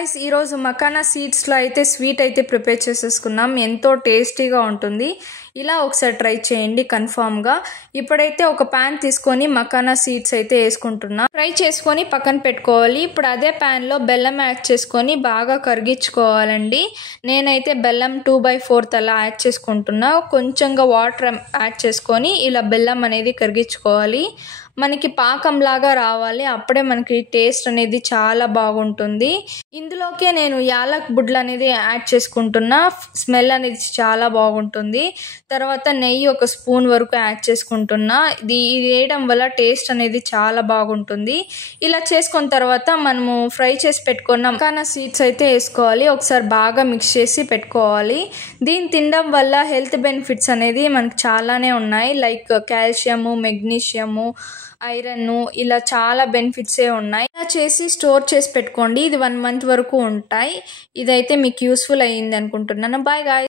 Guys ఈ రోజు makhana seeds లో అయితే స్వీట్ అయితే ప్రిపేర్ చేసేసుకున్నాం. ఎంతో టేస్టీగా ఉంటుంది. ఇలా ఒకసారి ట్రై చేయండి కన్ఫర్మ్ గా. ఇప్పుడైతే ఒక పాన్ తీసుకొని మకానా సీడ్స్ అయితే వేసుకుంటున్నా. ఫ్రై చేసుకొని పక్కన పెట్టుకోవాలి. ఇప్పుడు అదే పాన్ లో బెల్లం యాడ్ చేసుకొని బాగా కరిగించుకోవాలండి. నేనైతే బెల్లం 2/4 అలా యాడ్ చేసుకుంటున్నా. కొంచెంగా వాటర్ యాడ్ చేసుకొని ఇలా బెల్లం అనేది కరిగించుకోవాలి. మనకి పాకం లాగా రావాలి. అప్పుడే మనకి టేస్ట్ అనేది చాలా బాగుంటుంది. ఇందులోకే నేను యాలక్ బుడ్లు అనేది యాడ్ చేసుకుంటున్నా. స్మెల్ అనేది చాలా బాగుంటుంది. తర్వాత నెయ్యి 1 స్పూన్ వరకు యాడ్ చేసుకుంటున్నా. ఇది వేయడం వల్ల టేస్ట్ అనేది చాలా బాగుంటుంది. ఇలా చేసుకున్న తర్వాత మనము ఫ్రై చేసి పెట్టుకున్న మకానా సీడ్స్ అయితే వేసుకోవాలి. ఒకసారి బాగా మిక్స్ చేసి పెట్టుకోవాలి. దీన్ని తినడం వల్ల హెల్త్ బెనిఫిట్స్ అనేది మనకు చాలానే ఉన్నాయి. లైక్ కాల్షియము, మెగ్నీషియము, ఐరన్, ఇలా చాలా బెనిఫిట్సే ఉన్నాయి. ఇలా చేసి స్టోర్ చేసి పెట్టుకోండి. ఇది 1 మంత్ వరకు ఉంటాయి. ఇదైతే మీకు యూస్ఫుల్ అయ్యింది అనుకుంటున్నాను. Bye guys.